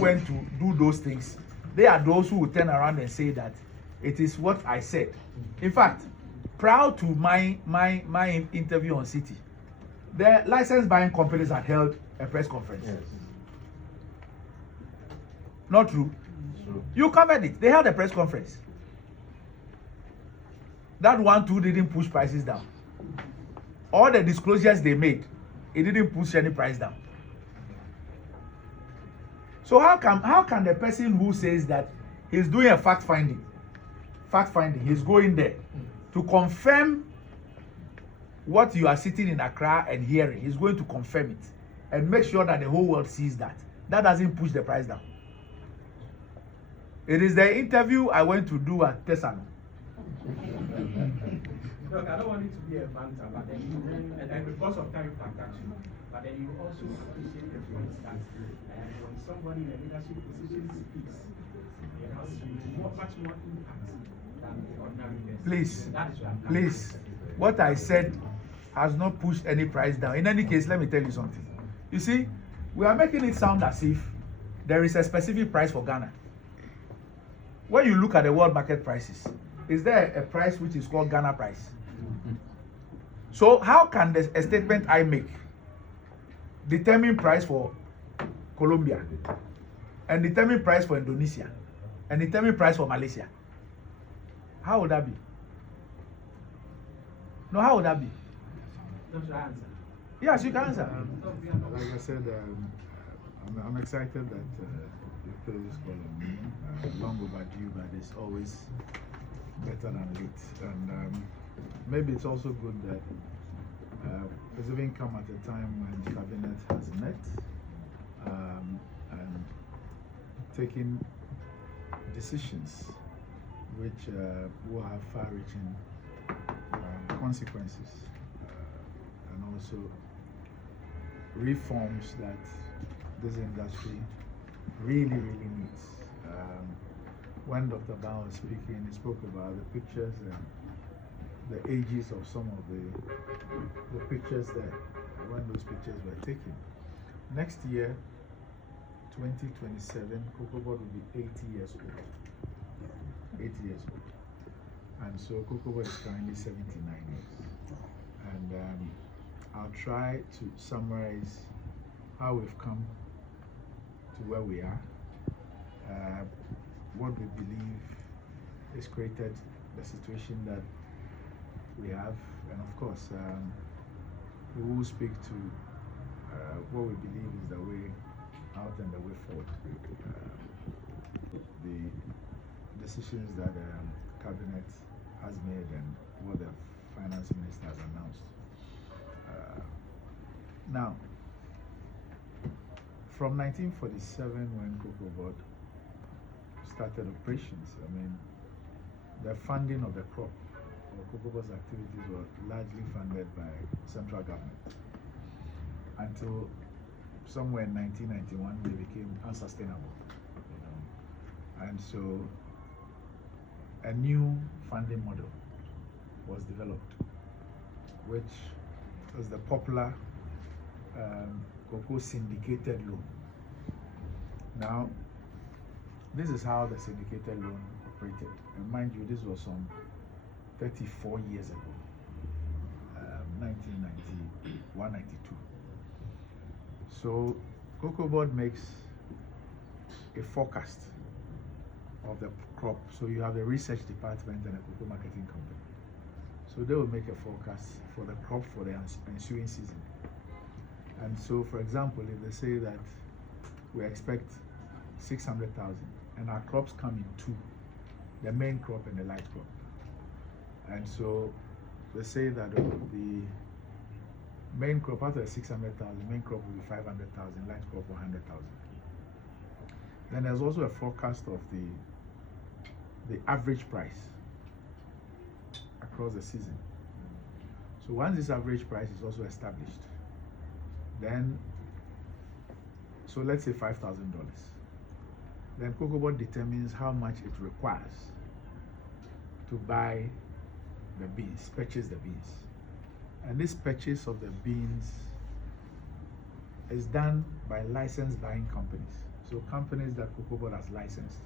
went to do those things, they are those who will turn around and say that it is what I said. In fact, prior to my interview on City, the license buying companies had held a press conference. Yes. Not true? True. You covered it. They held a press conference. That one too didn't push prices down. All the disclosures they made, it didn't push any price down. So how can the person who says that he's doing a fact finding, he's going there to confirm what you are sitting in Accra and hearing, he's going to confirm it and make sure that the whole world sees that. That doesn't push the price down. It is the interview I went to do at Tesano. Look, I don't want it to be a banter, but then and because of time factor, but then you also appreciate the point that when somebody in a leadership position speaks, it has much more impact than the ordinary person. Please, That is what I'm please, what I said has not pushed any price down. In any case, let me tell you something. You see, we are making it sound as if there is a specific price for Ghana. When you look at the world market prices, is there a price which is called Ghana price? So how can a statement I make determine price for Colombia and determine price for Indonesia and determine price for Malaysia? How would that be? No, how would that be? Don't you answer? Yes, you can answer. Like I said, I'm excited that you play this call on me. Long overdue, but it's always better than late. And maybe it's also good that it's even come at a time when the cabinet has met and taking decisions which will have far-reaching consequences and also reforms that this industry really needs. When Dr. Bao was speaking, he spoke about the pictures and the ages of some of the pictures there, when those pictures were taken. Next year, 2027, COCOBOD will be 80 years old. 80 years old. And so COCOBOD is currently 79 years. And I'll try to summarize how we've come to where we are, what we believe has created the situation that we have, and of course, we will speak to what we believe is the way out and the way forward. The decisions that cabinet has made and what the finance minister has announced. Now, from 1947, when COCOBOD started operations, I mean, the funding of the crop or COCOBOD's activities were largely funded by central government until somewhere in 1991 they became unsustainable, you know. And so a new funding model was developed, which was the popular cocoa syndicated loan. Now, this is how the syndicated loan operated. And mind you, this was some 34 years ago, 1991, 92. So, COCOBOD makes a forecast of the crop. So you have a research department and a cocoa marketing company. So they will make a forecast for the crop for the ensuing season. And so, for example, if they say that we expect 600,000 and our crops come in two, the main crop and the light crop. And so they say that the main crop out of 600,000, main crop will be 500,000, light crop 100,000. Then there's also a forecast of the average price across the season. So once this average price is also established, then, so let's say $5,000. Then COCOBOD determines how much it requires to buy the beans, purchase the beans. And this purchase of the beans is done by licensed buying companies. So companies that COCOBOD has licensed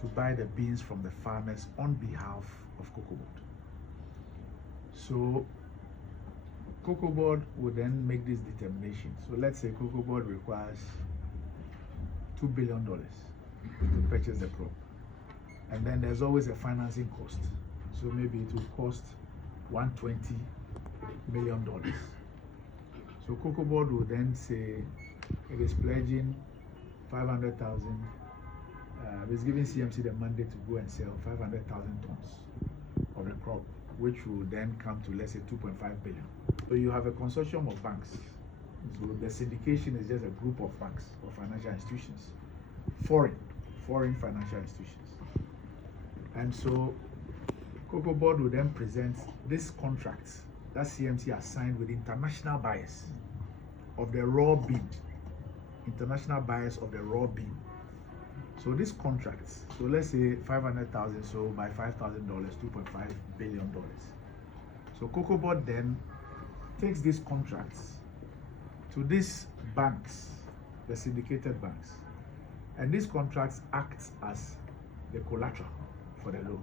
to buy the beans from the farmers on behalf of COCOBOD. So COCOBOD will then make this determination. So let's say COCOBOD requires $2 billion to purchase the crop. And then there's always a financing cost. So maybe it will cost $120 million. So COCOBOD will then say it is pledging 500,000. It's giving CMC the mandate to go and sell 500,000 tons of the crop, which will then come to, let's say, 2.5 billion. So you have a consortium of banks. So the syndication is just a group of banks or financial institutions, foreign financial institutions. And so COCOBOD will then present this contract that CMC has signed with international buyers of the raw bean. International buyers of the raw bean. So this contract, so let's say 500,000, so by $5,000, $2.5 billion. So COCOBOD then takes these contracts to these banks, the syndicated banks, and these contracts act as the collateral for the loan.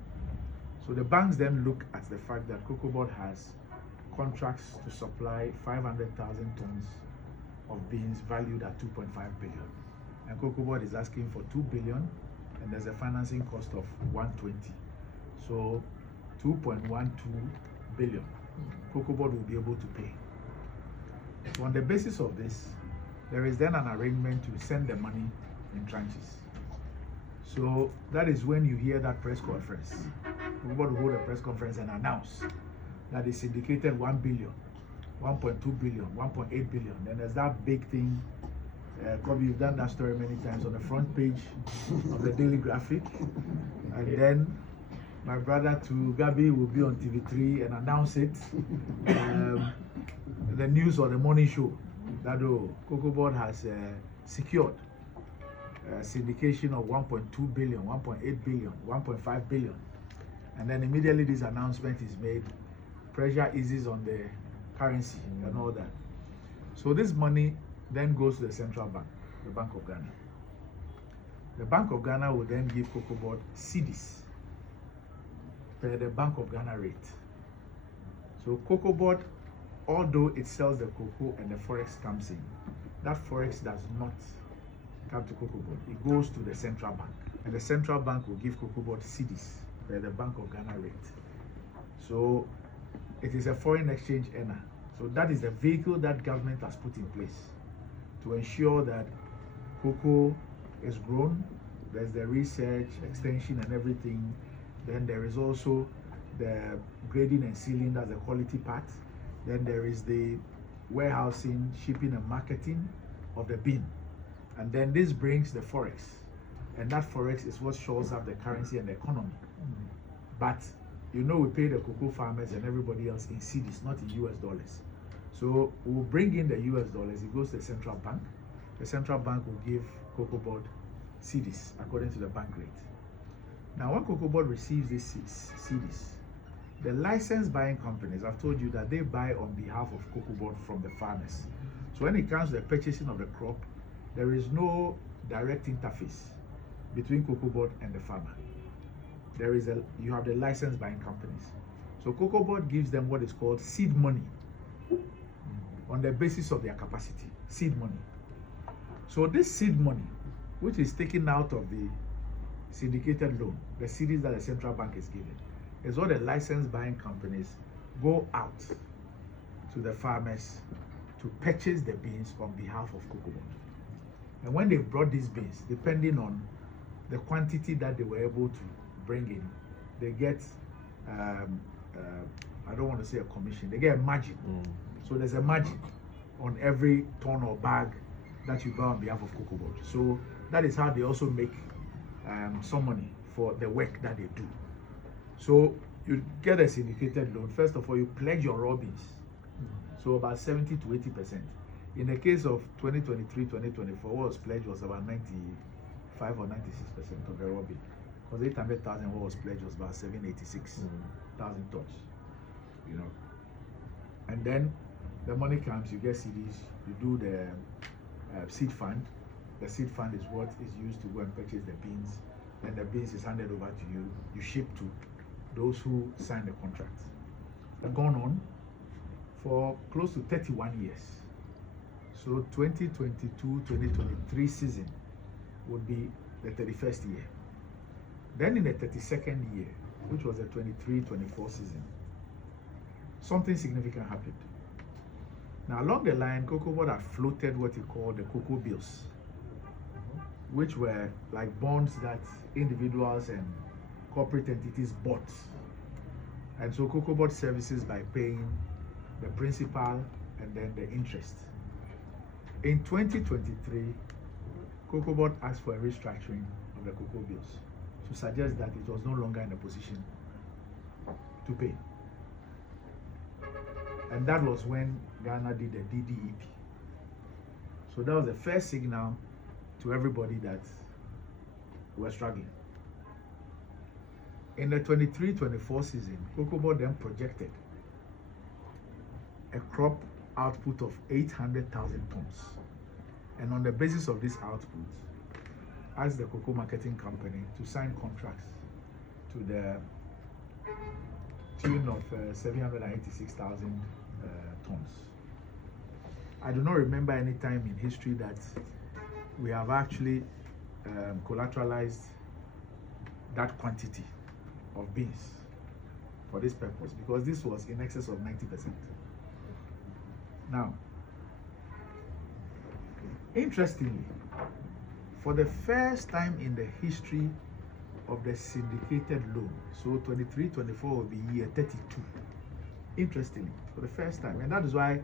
So the banks then look at the fact that COCOBOD has contracts to supply 500,000 tons of beans valued at 2.5 billion. And COCOBOD is asking for 2 billion, and there's a financing cost of 120. So 2.12 billion COCOBOD will be able to pay. So on the basis of this, there is then an arrangement to send the money in tranches. So that is when you hear that press conference. COCOBOD will hold a press conference and announce that they syndicated 1 billion, 1.2 billion, 1.8 billion. Then there's that big thing. Kobe, you've done that story many times on the front page of the Daily Graphic. And then my brother to Gabi will be on TV3 and announce it. The news or the morning show that COCOBOD has secured syndication of 1.2 billion, 1.8 billion, 1.5 billion. And then immediately this announcement is made, pressure eases on the currency and all that. So this money then goes to the central bank, the Bank of Ghana. The Bank of Ghana will then give COCOBOD cedis per the Bank of Ghana rate. So COCOBOD, although it sells the cocoa and the forex comes in, that forex does not come to COCOBOD. It goes to the central bank, and the central bank will give COCOBOD cedis per the Bank of Ghana rate. So it is a foreign exchange earner. So that is the vehicle that government has put in place to ensure that cocoa is grown. There's the research, extension and everything. Then there is also the grading and sealing, that's the quality part. Then there is the warehousing, shipping and marketing of the bean. And then this brings the forex. And that forex is what shows up the currency and the economy. But you know, we pay the cocoa farmers and everybody else in cedis, not in US dollars. So we'll bring in the US dollars, it goes to the central bank. The central bank will give COCOBOD cedis according to the bank rate. Now when COCOBOD receives these cedis, the licensed buying companies, I've told you that they buy on behalf of COCOBOD from the farmers. So when it comes to the purchasing of the crop, there is no direct interface between COCOBOD and the farmer. You have the licensed buying companies. So COCOBOD gives them what is called seed money on the basis of their capacity, seed money. So this seed money, which is taken out of the syndicated loan, the cedis that the central bank is giving, is what the licensed buying companies go out to the farmers to purchase the beans on behalf of COCOBOD. And when they brought these beans, depending on the quantity that they were able to bring in, they get, I don't want to say a commission, they get a margin. So there's a margin on every ton or bag that you buy on behalf of COCOBOD. So that is how they also make some money for the work that they do. So you get a syndicated loan. First of all, you pledge your raw beans. So about 70 to 80%. In the case of 2023-2024, what was pledged was about 95 or 96% of the raw bean. Because 800,000 what was pledged was about 786,000 tons. You know. And then the money comes, you get CDs, you do the seed fund, The seed fund is what is used to go and purchase the beans. Then the beans is handed over to you. You ship to those who sign the contract. It's gone on for close to 31 years. So 2022-2023 season would be the 31st year. Then in the 32nd year, which was the 23-24 season, something significant happened. Now along the line, COCOBOD had floated what he called the Cocoa Bills, which were like bonds that individuals and corporate entities bought. And so COCOBOD services by paying the principal and then the interest. In 2023, COCOBOD asked for a restructuring of the Cocoa Bills to suggest that it was no longer in a position to pay. And that was when Ghana did the DDEP. So that was the first signal to everybody that we're struggling. In the 23-24 season, COCOBOD then projected a crop output of 800,000 tons. And on the basis of this output, asked the cocoa marketing company to sign contracts to the tune of 786,000 tons. I do not remember any time in history that we have actually collateralized that quantity of beans for this purpose, because this was in excess of 90%. Now, interestingly, for the first time in the history of the syndicated loan, so 23-24 will be year 32. Interestingly, for the first time, and that is why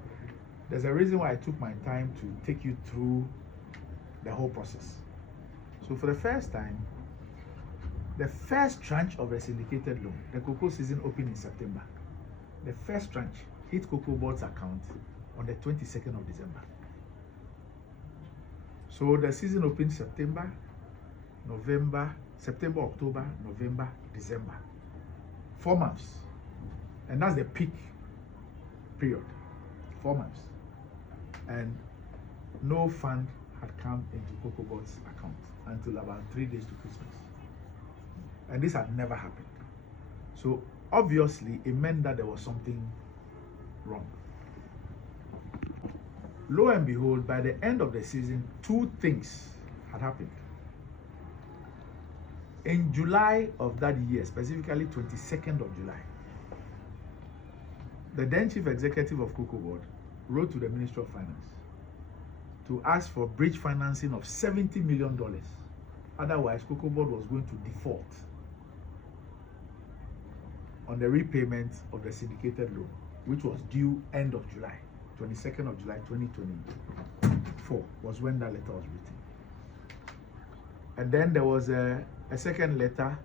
there's a reason why I took my time to take you through the whole process. So for the first time, the first tranche of a syndicated loan, the cocoa season opened in September. The first tranche hit COCOBOD's account on the 22nd of December. So the season opened September, October, November, December. 4 months. And that's the peak period. 4 months. And no fund had come into COCOBOD's account until about 3 days to Christmas. And this had never happened. So obviously it meant that there was something wrong. Lo and behold, by the end of the season, 2 things had happened. In July of that year, specifically 22nd of July, the then chief executive of COCOBOD wrote to the Ministry of Finance to ask for bridge financing of $70 million. Otherwise, COCOBOD was going to default on the repayment of the syndicated loan, which was due end of July. 22nd of July 2024 was when that letter was written. And then there was a second letter,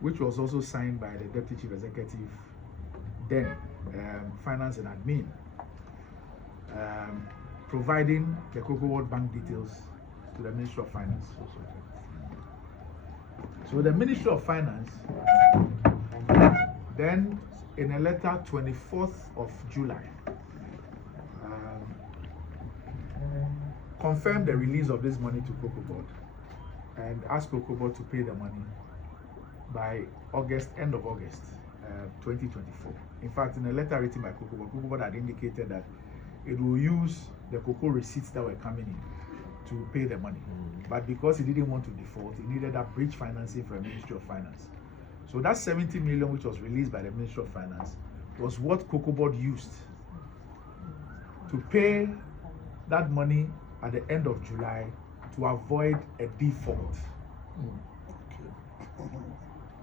which was also signed by the Deputy Chief Executive, then Finance and Admin, providing the COCOBOD bank details to the Ministry of Finance. So the Ministry of Finance then, in a letter 24th of July, confirmed the release of this money to COCOBOD and asked COCOBOD to pay the money by end of August 2024. In fact, in a letter written by COCOBOD had indicated that it will use the cocoa receipts that were coming in to pay the money. But because he didn't want to default, he needed that bridge financing from the Ministry of Finance. So that 70 million which was released by the Ministry of Finance was what COCOBOD used to pay that money at the end of July to avoid a default.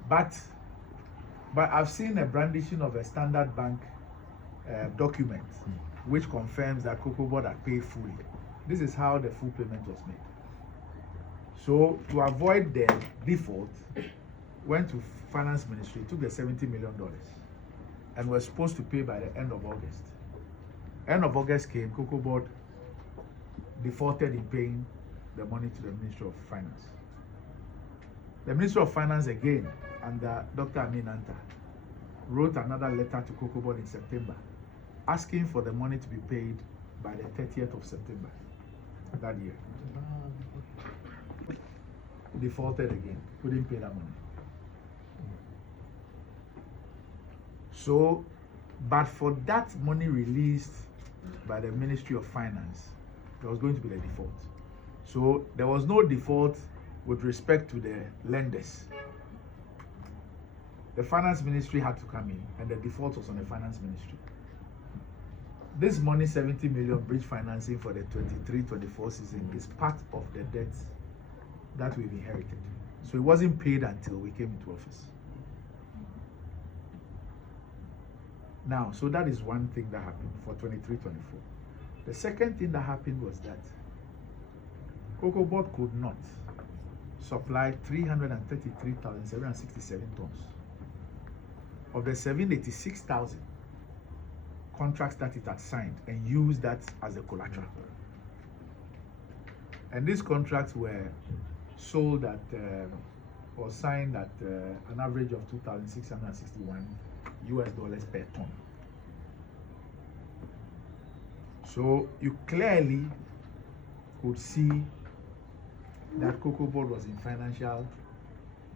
But I've seen a brandishing of a Standard Bank document which confirms that COCOBOD had paid fully. This is how the full payment was made. So to avoid the default, went to Finance Ministry, took the $70 million and was supposed to pay by the end of August. End of August came, COCOBOD defaulted in paying the money to the Ministry of Finance. The Ministry of Finance again, under Dr. Amin Anta, wrote another letter to COCOBOD in September, asking for the money to be paid by the 30th of September that year. defaulted again, couldn't pay that money. So, but for that money released by the Ministry of Finance, there was going to be the default. So there was no default with respect to the lenders. The Finance Ministry had to come in, and the default was on the Finance Ministry. This money, 70 million bridge financing for the 23-24 season, is part of the debt that we've inherited. So it wasn't paid until we came into office. Now, so that is one thing that happened for 23-24. The second thing that happened was that COCOBOD could not supply 333,767 tons of the 786,000 contracts that it had signed and used that as a collateral. And these contracts were sold at or signed at an average of $2,661 per ton. So you clearly could see that COCOBOD was in financial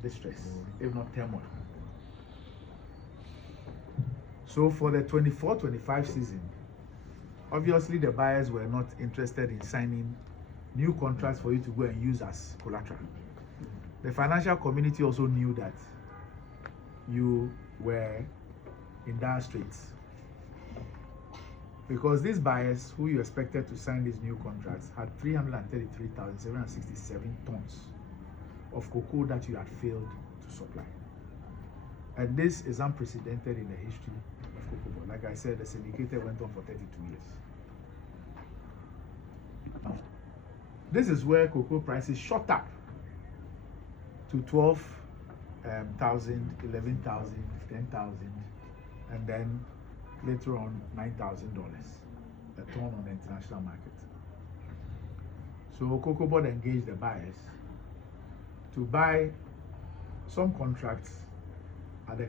distress, if not turmoil. So for the 24-25 season, obviously the buyers were not interested in signing new contracts for you to go and use as collateral. The financial community also knew that you were in dire straits, because these buyers who you expected to sign these new contracts had 333,767 tons of cocoa that you had failed to supply. And this is unprecedented in the history of COCOBOD. Like I said, the syndicator went on for 32 years. Now, this is where cocoa prices shot up to 12,000, 11,000, 10,000, and then later on $9,000 a ton on the international market. So COCOBOD engaged the buyers to buy some contracts at the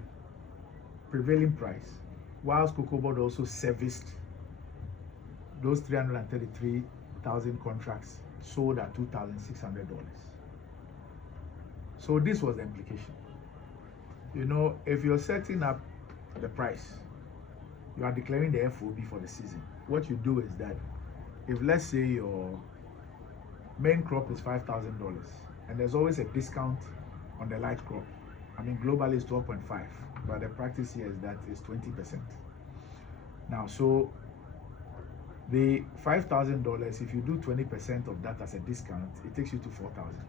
prevailing price, whilst COCOBOD also serviced those 333,000 contracts sold at $2,600. So this was the implication. You know, if you're setting up the price, you are declaring the FOB for the season. What you do is that if, let's say, your main crop is $5,000 and there's always a discount on the light crop. I mean, globally it's 12.5, but the practice here is that it's 20%. Now, so the $5,000, if you do 20% of that as a discount, it takes you to $4,000.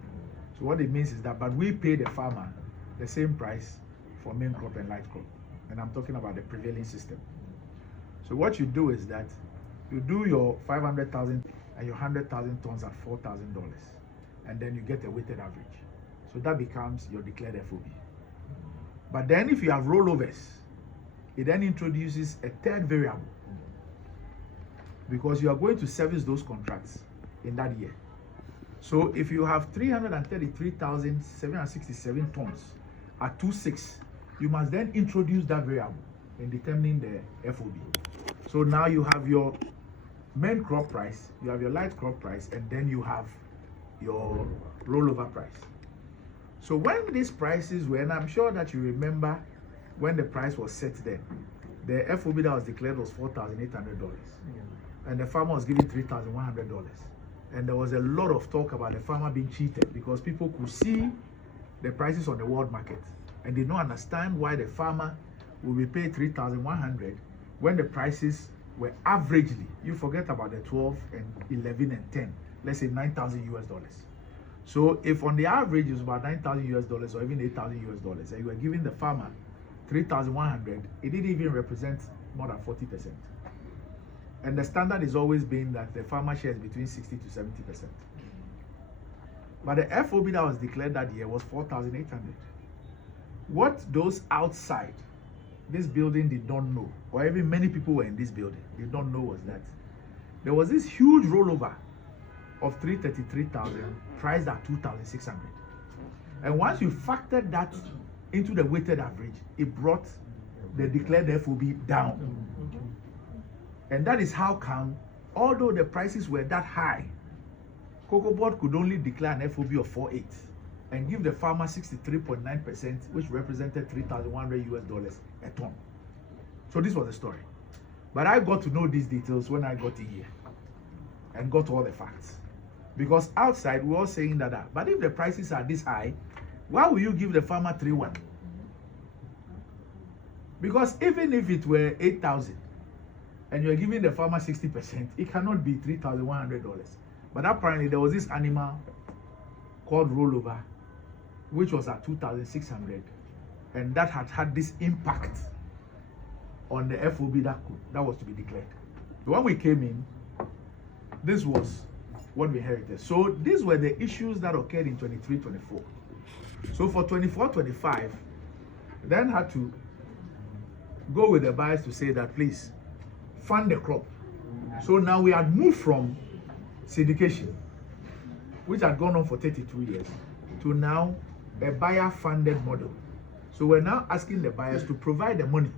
So what it means is that, but we pay the farmer the same price for main crop and light crop. And I'm talking about the prevailing system. So what you do is that you do your 500,000 and your 100,000 tons at $4,000, and then you get a weighted average. So that becomes your declared FOB. But then if you have rollovers, it then introduces a third variable, because you are going to service those contracts in that year. So if you have 333,767 tons at 2.6, you must then introduce that variable in determining the FOB. So now you have your main crop price, you have your light crop price, and then you have your rollover price. So when these prices were, and I'm sure that you remember when the price was set then, the FOB that was declared was $4,800, and the farmer was given $3,100. And there was a lot of talk about the farmer being cheated, because people could see the prices on the world market and did not understand why the farmer will be paid $3,100 when the prices were averagely, you forget about the 12 and 11 and 10, let's say $9,000. So if on the average it's about $9,000 or even $8,000, and you were giving the farmer $3,100, it didn't even represent more than 40%. And the standard is always been that the farmer shares between 60 to 70%. But the FOB that was declared that year was $4,800. What those outside this building did not know, or even many people were in this building did not know, was that there was this huge rollover of 333,000 priced at 2,600. And once you factored that into the weighted average, it brought the declared FOB down. And that is how come, although the prices were that high, COCOBOD could only declare an FOB of 4.8 and give the farmer 63.9%, which represented $3,100 a ton. So this was the story. But I got to know these details when I got in here and got all the facts. Because outside we were all saying that, but if the prices are this high, why will you give the farmer 3-1? Because even if it were 8,000 and you're giving the farmer 60%, it cannot be $3,100. But apparently there was this animal called Rollover, which was at 2,600, and that had this impact on the FOB that was to be declared. When we came in, this was what we inherited. So these were the issues that occurred in 23-24. So for 24-25, then had to go with the buyers to say that please fund the crop. So now we had moved from syndication, which had gone on for 32 years, to now a buyer-funded model. So we're now asking the buyers to provide the money.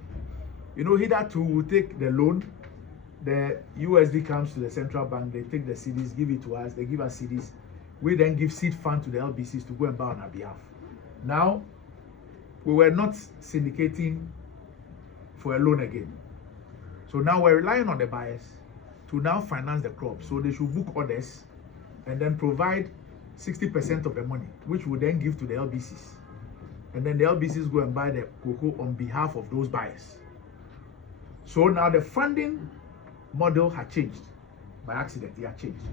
You know, hitherto we take the loan, the USD comes to the central bank, they take the CDs, give it to us, they give us CDs. We then give seed fund to the LBCs to go and buy on our behalf. Now, we were not syndicating for a loan again. So now we're relying on the buyers to now finance the crop. So they should book orders and then provide 60% of the money, which we then give to the LBCs. And then the LBCs go and buy the cocoa on behalf of those buyers. So now the funding model had changed. By accident, it had changed.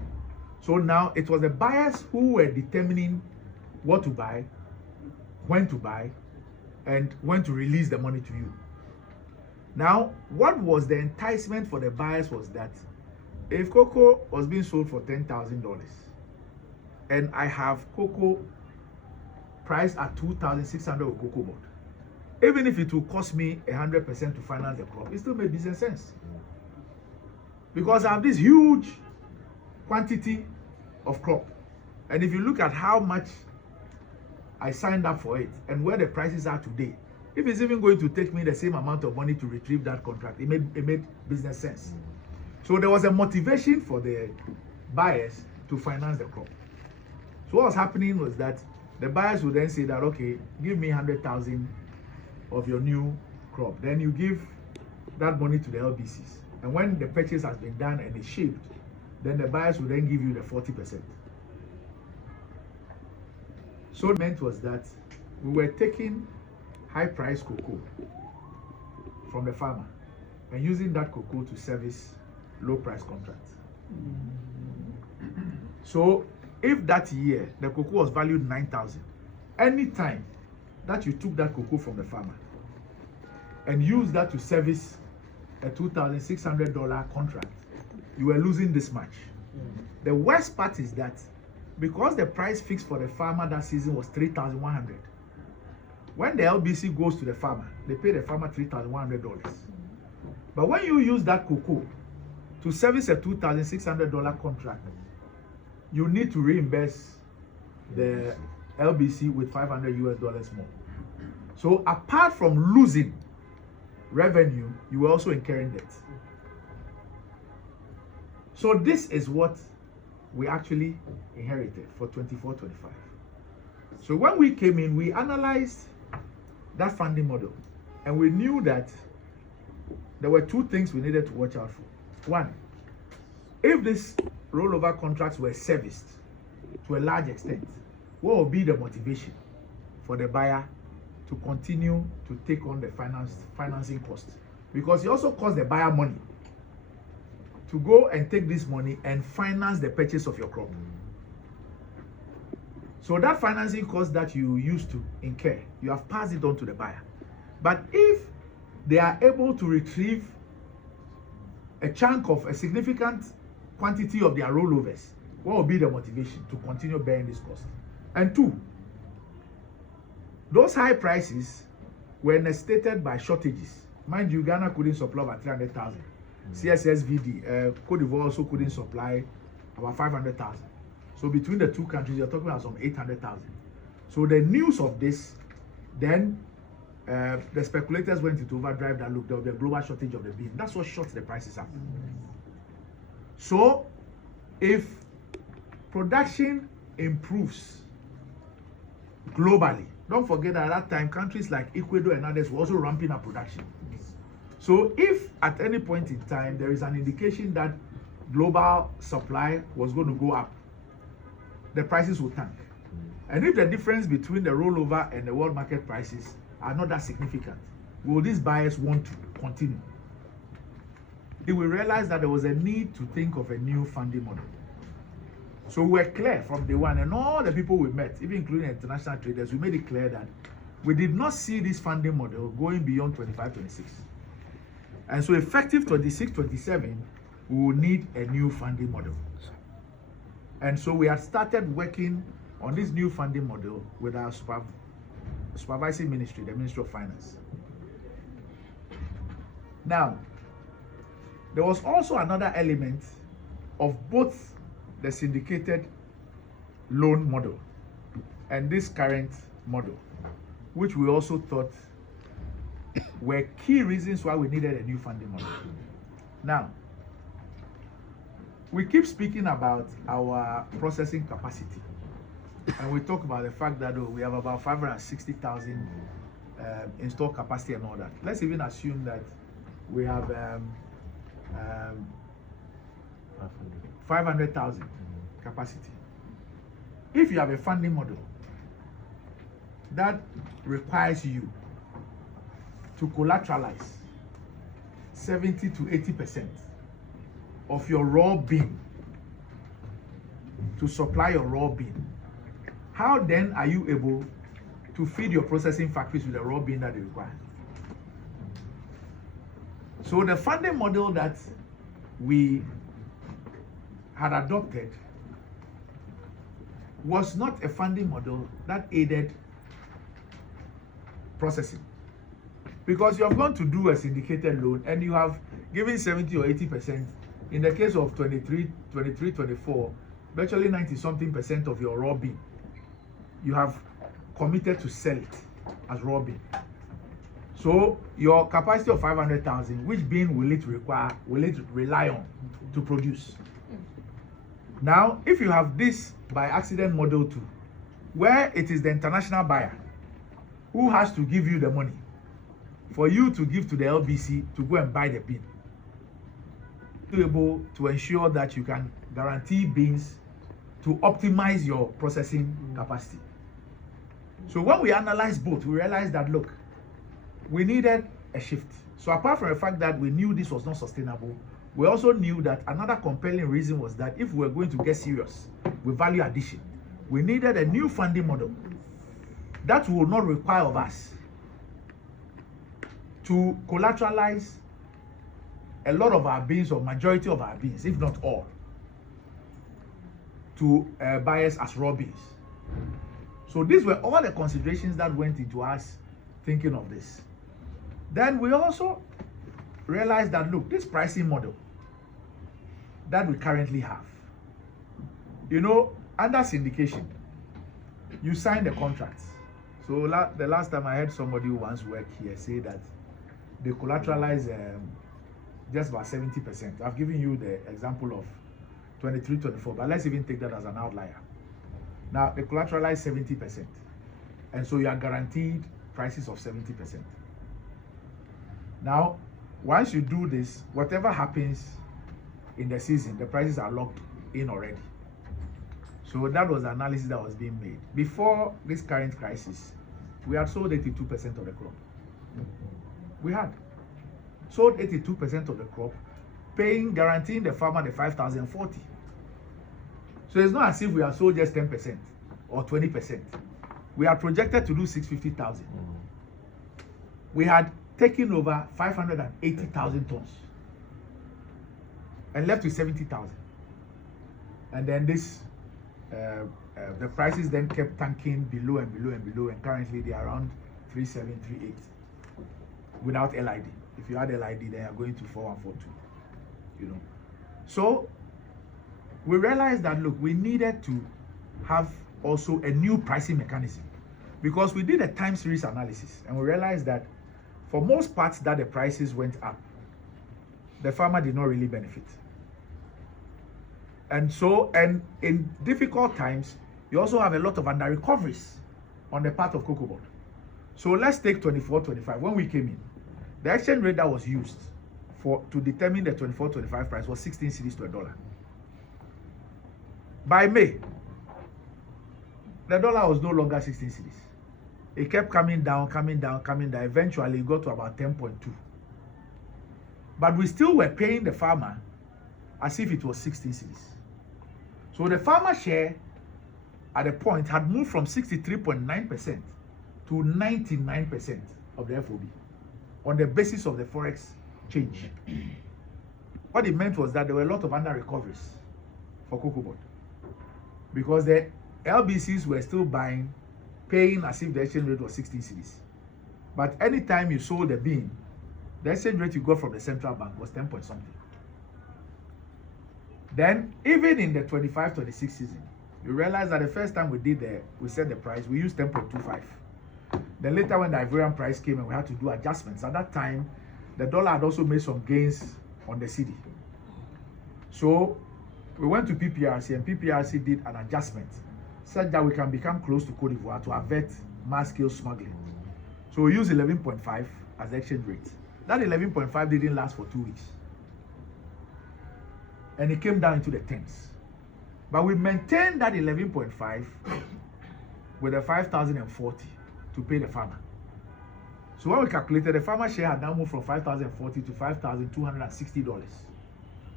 So now it was the buyers who were determining what to buy, when to buy, and when to release the money to you. Now, what was the enticement for the buyers was that if cocoa was being sold for $10,000 and I have cocoa priced at $2,600 with COCOBOD, even if it will cost me 100% to finance the crop, it still makes business sense. Because I have this huge quantity of crop. And if you look at how much I signed up for it and where the prices are today, if it's even going to take me the same amount of money to retrieve that contract, it made business sense. So there was a motivation for the buyers to finance the crop. So what was happening was that the buyers would then say that, okay, give me 100,000 of your new crop. Then you give that money to the LBCs. And when the purchase has been done and it's shipped, then the buyers will then give you the 40%. So what it meant was that we were taking high-priced cocoa from the farmer and using that cocoa to service low-price contracts. So if that year the cocoa was valued 9,000, any time that you took that cocoa from the farmer and used that to service a $2,600 contract, you were losing this much. The worst part is that because the price fixed for the farmer that season was $3,100, when the LBC goes to the farmer, they pay the farmer $3,100. But when you use that cocoa to service a $2,600 contract, you need to reimburse the LBC with $500 more. So apart from losing revenue, you were also incurring debt. So this is what we actually inherited for 24-25. So when we came in, we analyzed that funding model, and we knew that there were two things we needed to watch out for. One, if these rollover contracts were serviced to a large extent, what would be the motivation for the buyer to continue to take on the financing costs? Because it also costs the buyer money to go and take this money and finance the purchase of your crop. So that financing cost that you used to incur, you have passed it on to the buyer. But if they are able to retrieve a chunk of a significant quantity of their rollovers, what will be the motivation to continue bearing this cost? And two, those high prices were necessitated by shortages. Mind you, Ghana couldn't supply about 300,000. CSSVD, Cote d'Ivoire also couldn't supply about 500,000. So between the two countries, you're talking about some 800,000. So the news of this, then the speculators went into overdrive that look, there will be a global shortage of the bean. That's what shot the prices up. So if production improves globally. Don't forget that at that time, countries like Ecuador and others were also ramping up production. So if at any point in time there is an indication that global supply was going to go up, the prices will tank. And if the difference between the rollover and the world market prices are not that significant, will these buyers want to continue? They will realize that there was a need to think of a new funding model. So we were clear from day one, and all the people we met, even including international traders, we made it clear that we did not see this funding model going beyond 25-26. And so effective 26-27, we will need a new funding model. And so we had started working on this new funding model with our supervising ministry, the Ministry of Finance. Now, there was also another element of both the syndicated loan model and this current model, which we also thought were key reasons why we needed a new funding model. Now, we keep speaking about our processing capacity, and we talk about the fact that we have about 560,000 installed capacity and all that. Let's even assume that we have 500,000 capacity. If you have a funding model that requires you to collateralize 70 to 80% of your raw bean to supply your raw bean, how then are you able to feed your processing factories with the raw bean that they require? So the funding model that we had adopted was not a funding model that aided processing. Because you have gone to do a syndicated loan and you have given 70 or 80%. In the case of 24, virtually 90-something% of your raw bean, you have committed to sell it as raw bean. So your capacity of 500,000, which bean will it rely on to produce? Now, if you have this by accident model 2, where it is the international buyer who has to give you the money for you to give to the LBC to go and buy the bean, you're able to ensure that you can guarantee beans to optimize your processing capacity. So when we analyzed both, we realized that, look, we needed a shift. So apart from the fact that we knew this was not sustainable, we also knew that another compelling reason was that if we were going to get serious with value addition, we needed a new funding model that will not require of us to collateralize a lot of our beans or majority of our beans, if not all, to buyers as raw beans. So these were all the considerations that went into us thinking of this. Then we also realized that, look, this pricing model that we currently have, under syndication, you sign the contracts. So the last time I heard somebody who once worked here say that they collateralize just about 70%. I've given you the example of 23-24, but let's even take that as an outlier. Now, they collateralize 70%. And so you are guaranteed prices of 70%. Now, once you do this, whatever happens in the season, the prices are locked in already. So that was the analysis that was being made. Before this current crisis, we had sold 82% of the crop. We had sold 82% of the crop, guaranteeing the farmer the 5,040. So it's not as if we have sold just 10% or 20%. We are projected to do 650,000. We had taken over 580,000 tons and left with 70,000. And then the prices then kept tanking below and below and below, and currently they are around 3.7, 3.8 without LID. If you add LID, then you're going to 4.142. So we realized that, look, we needed to have also a new pricing mechanism, because we did a time series analysis and we realized that for most parts that the prices went up, the farmer did not really benefit. And in difficult times, you also have a lot of under recoveries on the part of COCOBOD. So let's take 24-25. When we came in, the exchange rate that was used to determine the 24-25 price was 16 cedis to $1. By May, the dollar was no longer 16 cedis. It kept coming down. Eventually, it got to about 10.2. But we still were paying the farmer as if it was 16 cedis. So the farmer share at a point had moved from 63.9% to 99% of the FOB on the basis of the forex change. What it meant was that there were a lot of under recoveries for COCOBOD because the LBCs were still buying, paying as if the exchange rate was 16 cedis. But anytime you sold the bean, the exchange rate you got from the central bank was 10 point something. Then, even in the 25-26 season, you realize that the first time we set the price, we used 10.25. Then later when the Ivorian price came and we had to do adjustments, at that time, the dollar had also made some gains on the cedi. So we went to PPRC and PPRC did an adjustment such that we can become close to Cote d'Ivoire to avert mass-scale smuggling. So we used 11.5 as the exchange rate. That 11.5 didn't last for 2 weeks. And it came down into the tens. But we maintained that 11.5 with a 5,040 to pay the farmer. So when we calculated, the farmer share had now moved from 5,040 to $5,260.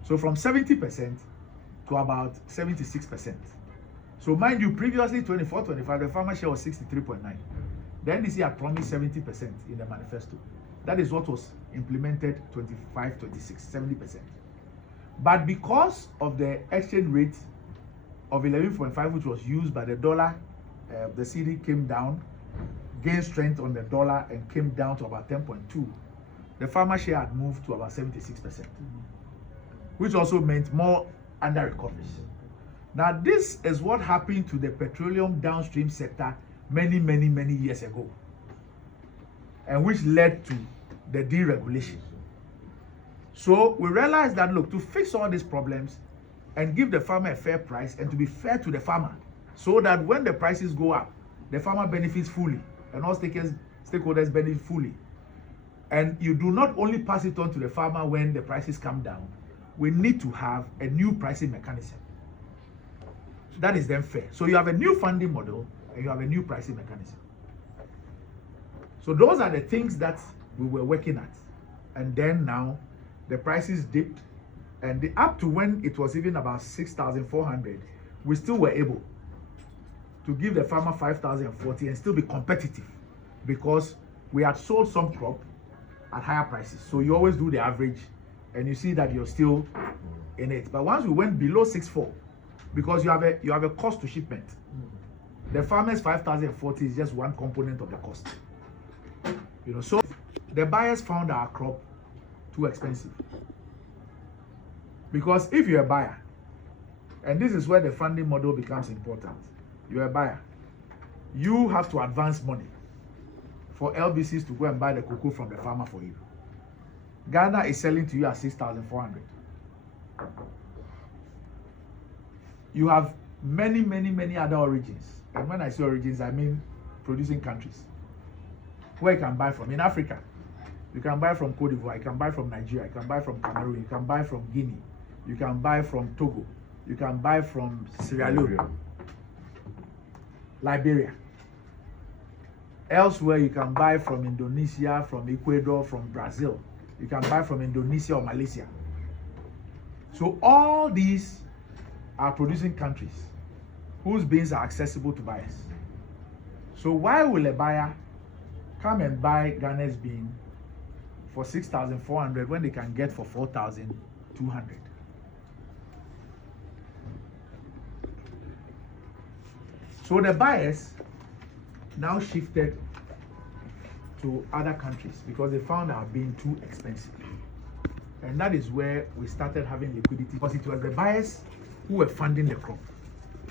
So from 70% to about 76%. So mind you, previously 24-25, the farmer share was 63.9. The NDC had promised 70% in the manifesto. That is what was implemented 25-26, 70%. But because of the exchange rate of 11.5, which was used by the dollar, the cedi came down, gained strength on the dollar and came down to about 10.2. The farmer share had moved to about 76%, which also meant more under recoveries. Now, this is what happened to the petroleum downstream sector many years ago, and which led to the deregulation. So we realized that, look, to fix all these problems and give the farmer a fair price and to be fair to the farmer, so that when the prices go up, the farmer benefits fully and all stakeholders benefit fully. And you do not only pass it on to the farmer when the prices come down, we need to have a new pricing mechanism. That is then fair. So you have a new funding model and you have a new pricing mechanism. So those are the things that we were working at. And then now the prices dipped, and up to when it was even about 6,400, we still were able to give the farmer 5,040 and still be competitive because we had sold some crop at higher prices. So you always do the average and you see that you're still in it. But once we went below 6,400, because you have a cost to shipment, the farmer's 5,040 is just one component of the cost. So the buyers found our crop too expensive. Because if you're a buyer, and this is where the funding model becomes important, you're a buyer, you have to advance money for LBCs to go and buy the cocoa from the farmer for you. Ghana is selling to you at 6,400. You have many other origins. And when I say origins, I mean producing countries where you can buy from. In Africa, you can buy from Cote d'Ivoire, you can buy from Nigeria, you can buy from Cameroon, you can buy from Guinea, you can buy from Togo, you can buy from Sierra Leone, Liberia. Elsewhere, you can buy from Indonesia, from Ecuador, from Brazil. You can buy from Indonesia or Malaysia. So all these are producing countries whose beans are accessible to buyers. So why will a buyer come and buy Ghana's bean for 6,400 when they can get for 4,200? So the buyers now shifted to other countries because they found our bean too expensive. And that is where we started having liquidity, because it was the buyers who were funding the crop.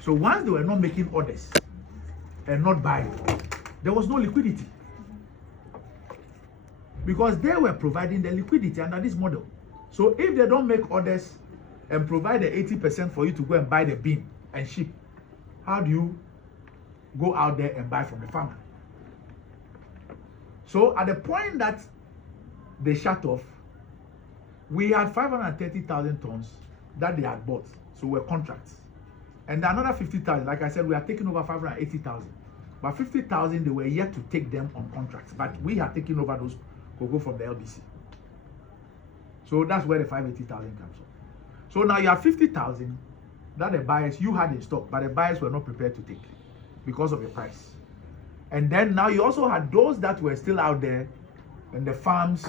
So once they were not making orders and not buying, there was no liquidity, because they were providing the liquidity under this model. So if they don't make orders and provide the 80% for you to go and buy the bean and ship, how do you go out there and buy from the farmer? So at the point that they shut off, we had 530,000 tons that they had bought, so we're contracts. And another 50,000, like I said, we are taking over 580,000. But 50,000, they were yet to take them on contracts. But we had taken over those cocoa from the LBC. So that's where the 580,000 comes from. So now you have 50,000 that the buyers you had in stock, but the buyers were not prepared to take because of the price. And then now you also had those that were still out there in the farms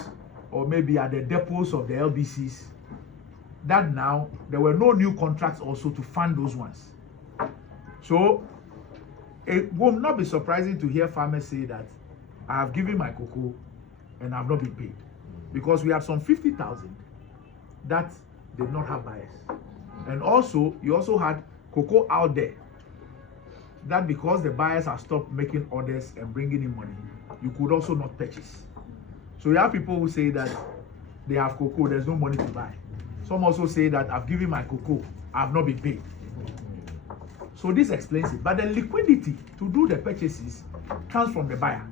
or maybe at the depots of the LBCs, that now there were no new contracts also to fund those ones. So it will not be surprising to hear farmers say that I have given my cocoa and I have not been paid, because we have some 50,000 that did not have buyers. And also you also had cocoa out there that because the buyers have stopped making orders and bringing in money, you could also not purchase. So you have people who say that they have cocoa, there's no money to buy. Some also say that I've given my cocoa, I've not been paid. So this explains it. But the liquidity to do the purchases comes from the buyer.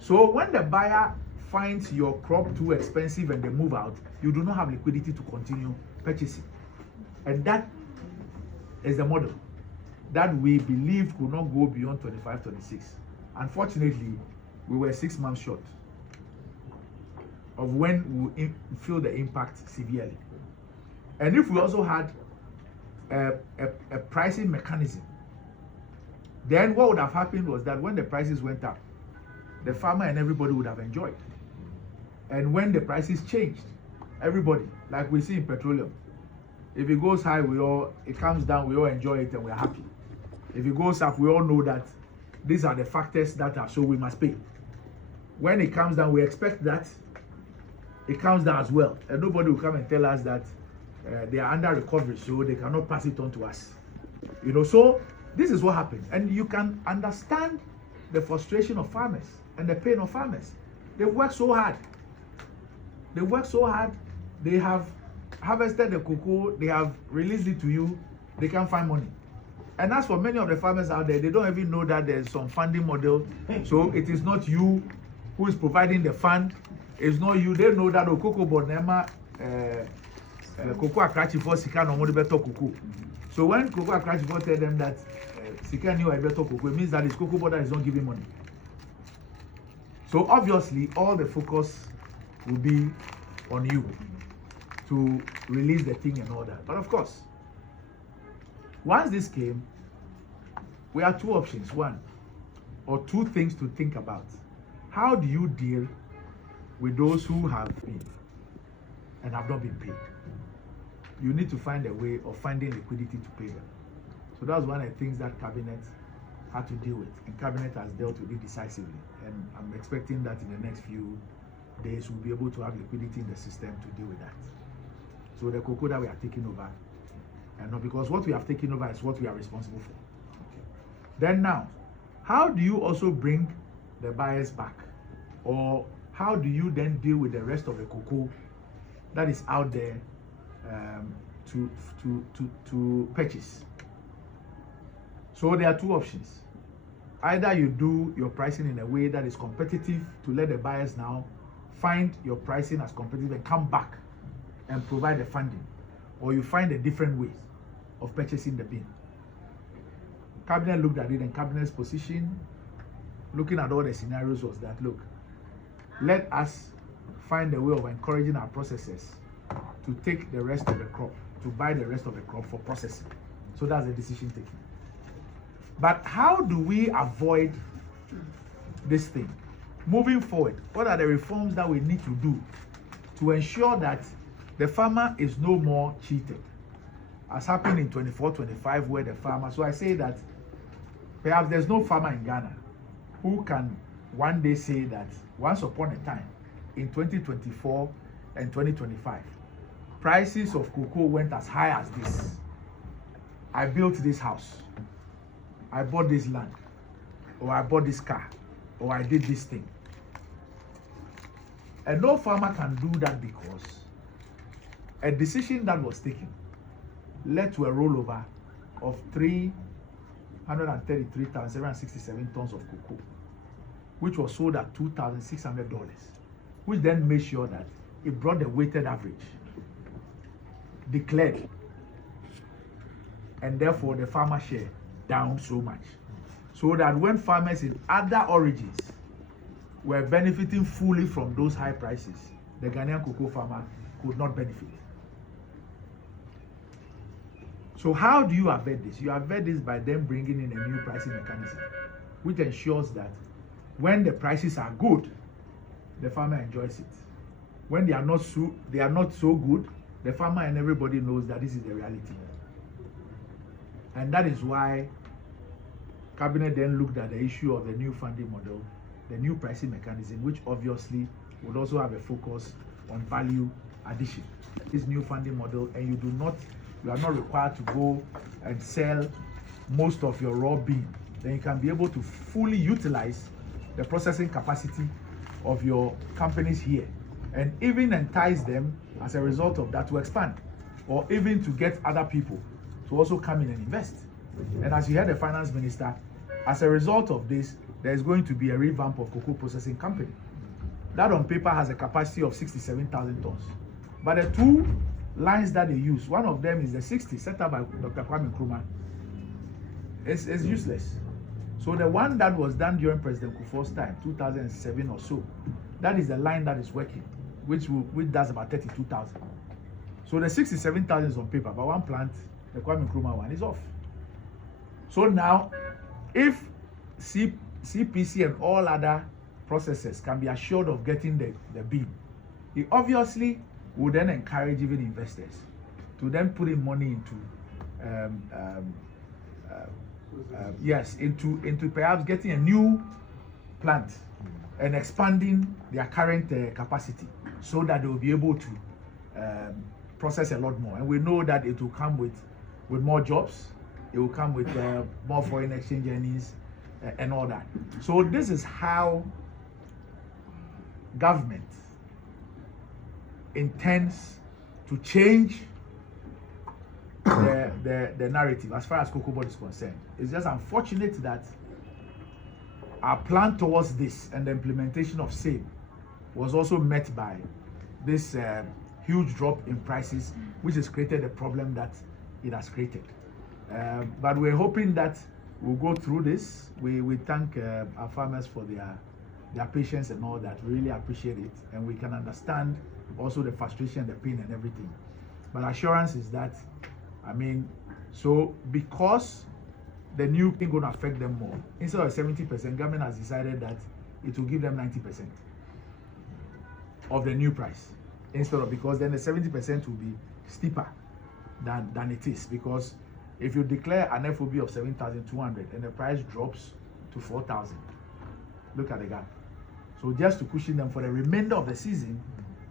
So when the buyer finds your crop too expensive and they move out, you do not have liquidity to continue purchasing. And that is the model that we believed could not go beyond 25, 26. Unfortunately, we were 6 months short of when we feel the impact severely. And if we also had a pricing mechanism, then what would have happened was that when the prices went up, the farmer and everybody would have enjoyed. And when the prices changed, everybody, like we see in petroleum, if it goes high, it comes down, we all enjoy it and we're happy. If it goes up, we all know that these are the factors that are so we must pay. When it comes down, we expect that it comes down as well. And nobody will come and tell us that they are under recovery, so they cannot pass it on to us. You know, so this is what happens. And you can understand the frustration of farmers and the pain of farmers. They've worked so hard. They work so hard. They have harvested the cocoa. They have released it to you. They can't find money. And as for many of the farmers out there, they don't even know that there's some funding model. So it is not you who is providing the fund. It's not you. They know that the COCOBOD nema cocoa akrachi for sika no more better cocoa. So when cocoa akrachi for tell them that sika new better cocoa, it means that it's COCOBOD that is not giving money. So obviously, all the focus will be on you to release the thing and all that. But of course, once this came, we had two options, one or two things to think about. How do you deal with those who have been and have not been paid? You need to find a way of finding liquidity to pay them. So that's one of the things that cabinet had to deal with, and cabinet has dealt with it decisively. And I'm expecting that in the next few days we'll be able to have liquidity in the system to deal with that. So the cocoa that we are taking over, and not because what we have taken over is what we are responsible for. Okay. Then now, how do you also bring the buyers back? Or how do you then deal with the rest of the cocoa that is out there to purchase? So there are two options. Either you do your pricing in a way that is competitive to let the buyers now find your pricing as competitive and come back and provide the funding, or you find a different way of purchasing the bean. Cabinet looked at it, and Cabinet's position, looking at all the scenarios, was that, look, let us find a way of encouraging our processors to take the rest of the crop, to buy the rest of the crop for processing. So that's the decision taken. But how do we avoid this thing? Moving forward, what are the reforms that we need to do to ensure that the farmer is no more cheated, as happened in 24-25, where the farmer, so I say that perhaps there's no farmer in Ghana who can one day say that once upon a time, in 2024 and 2025, prices of cocoa went as high as this. I built this house, I bought this land, or I bought this car, or I did this thing. And no farmer can do that because a decision that was taken led to a rollover of 333,767 tons of cocoa. which was sold at $2,600, which then made sure that it brought the weighted average declared, and therefore the farmer share down so much, so that when farmers in other origins were benefiting fully from those high prices, the Ghanaian cocoa farmer could not benefit. So how do you avert this? You avert this by them bringing in a new pricing mechanism, which ensures that when the prices are good, the farmer enjoys it. When they are not so good, the farmer and everybody knows that this is the reality. And that is why Cabinet then looked at the issue of the new funding model, the new pricing mechanism, which obviously would also have a focus on value addition. This new funding model, and you are not required to go and sell most of your raw bean. Then you can be able to fully utilize the processing capacity of your companies here, and even entice them as a result of that to expand, or even to get other people to also come in and invest. And as you heard the finance minister, as a result of this, there is going to be a revamp of cocoa processing company. That on paper has a capacity of 67,000 tons. But the two lines that they use, one of them is the 60 set up by Dr. Kwame Nkrumah, is useless. So the one that was done during President Kufuor's time, 2007 or so, that is the line that is working, which does about 32,000. So the 67,000 is on paper, but one plant, the Kwame Nkrumah one, is off. So now, if CPC and all other processors can be assured of getting the bean, it obviously would then encourage even investors to then put in money into perhaps getting a new plant and expanding their current capacity, so that they will be able to process a lot more. And we know that it will come with more jobs, it will come with more foreign exchange earnings and all that. So this is how government intends to change the narrative as far as COCOBOD is concerned. It's just unfortunate that our plan towards this and the implementation of same was also met by this huge drop in prices, which has created the problem that it has created. But we're hoping that we'll go through this. We thank our farmers for their patience and all that. We really appreciate it, and we can understand also the frustration, the pain and everything. But assurance is that, so because the new thing going to affect them more, instead of 70%, government has decided that it will give them 90% of the new price, because then the 70% will be steeper than it is. Because if you declare an FOB of 7,200 and the price drops to 4,000, look at the gap. So just to cushion them for the remainder of the season,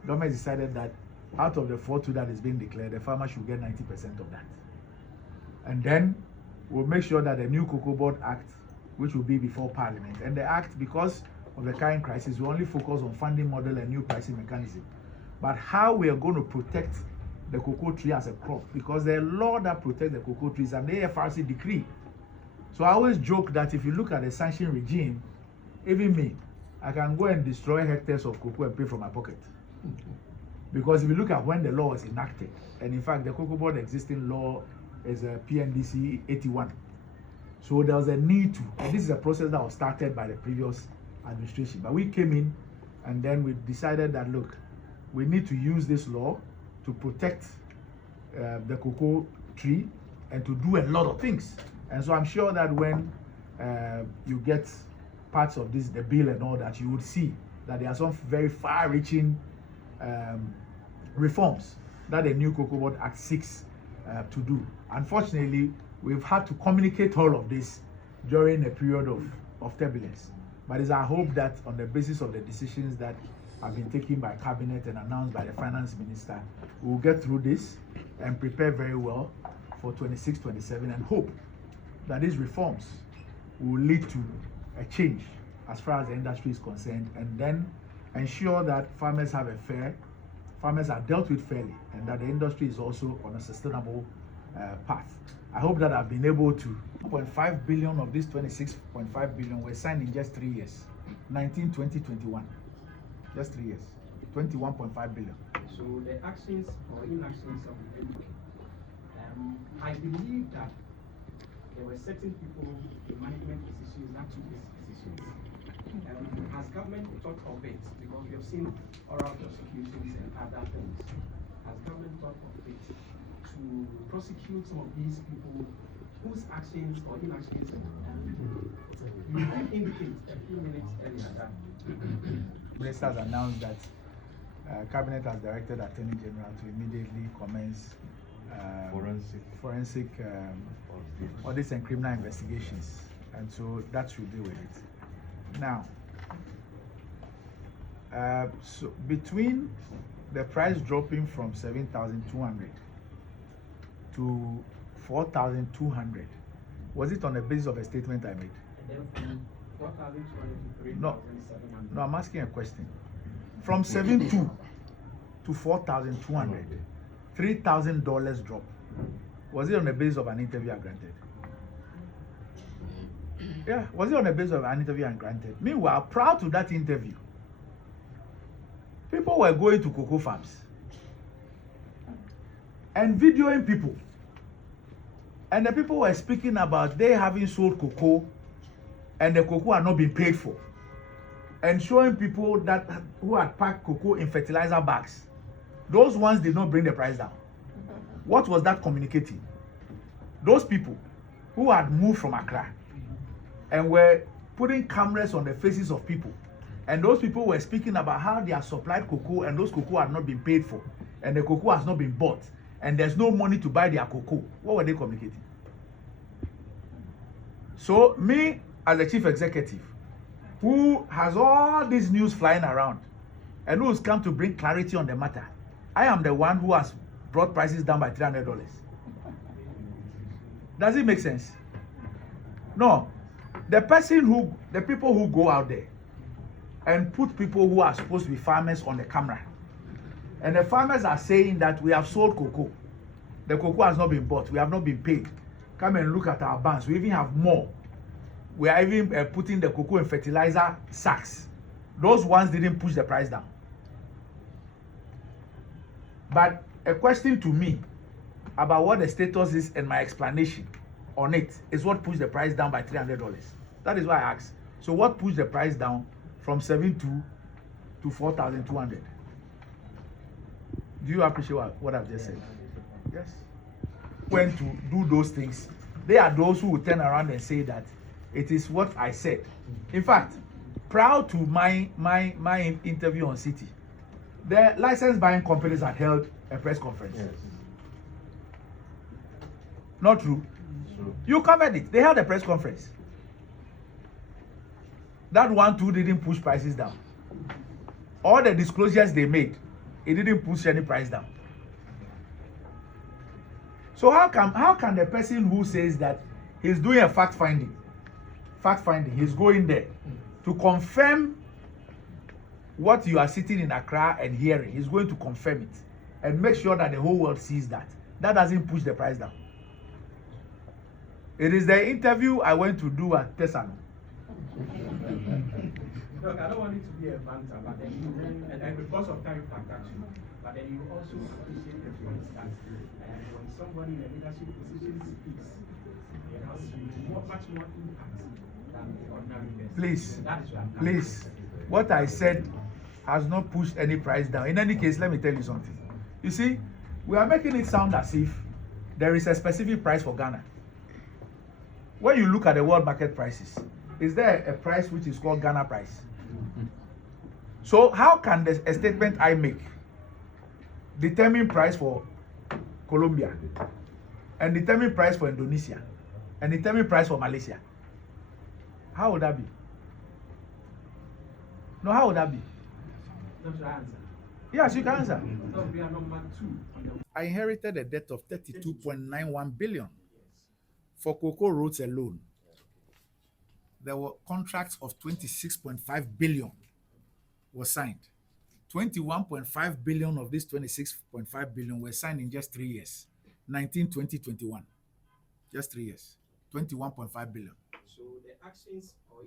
government decided that out of the 4,200 that is being declared, the farmer should get 90% of that. And then we'll make sure that the new COCOBOD Act, which will be before Parliament, and the Act, because of the current crisis, we only focus on funding model and new pricing mechanism. But how we are going to protect the cocoa tree as a crop, because the law that protects the cocoa trees and the AFRC decree. So I always joke that if you look at the sanction regime, even me, I can go and destroy hectares of cocoa and pay from my pocket. Because if you look at when the law was enacted, and in fact the COCOBOD existing law is a PNDC 81. So there was a need to, and this is a process that was started by the previous administration. But we came in and then we decided that, look, we need to use this law to protect the cocoa tree and to do a lot of things. And so I'm sure that when you get parts of this, the bill and all that, you would see that there are some very far-reaching reforms that the new COCOBOD Act seeks to do. Unfortunately, we've had to communicate all of this during a period of turbulence. But it's our hope that on the basis of the decisions that have been taken by Cabinet and announced by the Finance Minister, we'll get through this and prepare very well for 26-27, and hope that these reforms will lead to a change as far as the industry is concerned, and then ensure that farmers are dealt with fairly, and that the industry is also on a sustainable path. I hope that I've been able to 1.5 billion of this 26.5 billion were signed in just 3 years. 19, 20, 21. Just 3 years. 21.5 billion. So the actions or inactions of the bank, I believe that there were certain people in management positions that took these decisions. Has government thought of it? Because we have seen oral prosecutions and other things. Has government thought of it to prosecute some of these people whose actions or inactions? You did indicate a few minutes earlier that Minister has announced that Cabinet has directed Attorney General to immediately commence forensic audits and criminal investigations, and so that should deal with it. Now, so between the price dropping from 7,200 to 4,200, was it on the basis of a statement I made? and then from 4,200 to No, 3,700. no, I'm asking a question. From 7,200 to 4,200, $3,000 drop. Was it on the basis of an interview I granted? Yeah, was it on the basis of an interview I granted? Meanwhile, prior to that interview, people were going to cocoa farms and videoing people. And the people were speaking about they having sold cocoa and the cocoa had not been paid for. And showing people that who had packed cocoa in fertilizer bags. Those ones did not bring the price down. What was that communicating? Those people who had moved from Accra and were putting cameras on the faces of people, and those people were speaking about how they had supplied cocoa and those cocoa had not been paid for, and the cocoa has not been bought, and there's no money to buy their cocoa. What were they communicating? So me, as the chief executive, who has all this news flying around and who has come to bring clarity on the matter, I am the one who has brought prices down by $300. Does it make sense? No. The people who go out there and put people who are supposed to be farmers on the camera, and the farmers are saying that we have sold cocoa. The cocoa has not been bought. We have not been paid. Come and look at our banks. We even have more. We are even putting the cocoa in fertilizer sacks. Those ones didn't push the price down. But a question to me about what the status is and my explanation on it is what pushed the price down by $300. That is why I asked. So what pushed the price down from 7,200 to 4,200? Do you appreciate what I've just said? Yes. When to do those things, they are those who will turn around and say that it is what I said. In fact, prior to my interview on City, the license buying companies had held a press conference. Yes. Not true? True. You covered it. They held a press conference. That one too didn't push prices down. All the disclosures they made, it didn't push any price down. So how can the person who says that he's doing a fact finding, he's going there to confirm what you are sitting in Accra and hearing, he's going to confirm it and make sure that the whole world sees that. That doesn't push the price down. It is the interview I went to do at Tesano. Look, I don't want it to be a banter, but then and because of time factor too, but then you also appreciate the points that when somebody in a leadership position speaks, it has much more impact than the ordinary person. Please, That is what please, what I said has not pushed any price down. In any case, let me tell you something. You see, we are making it sound as if there is a specific price for Ghana. When you look at the world market prices, is there a price which is called Ghana price? So how can a statement I make determine price for Colombia and determine price for Indonesia and determine price for Malaysia? How would that be? No, how would that be? That's your answer. Yes, you can answer. So we are number 2 on the I inherited a debt of 32.91 billion for cocoa roads alone. There were contracts of 26.5 billion was signed. 21.5 billion of this 26.5 billion were signed in just 3 years. 19, 20, 21. Just 3 years. 21.5 billion. so the actions or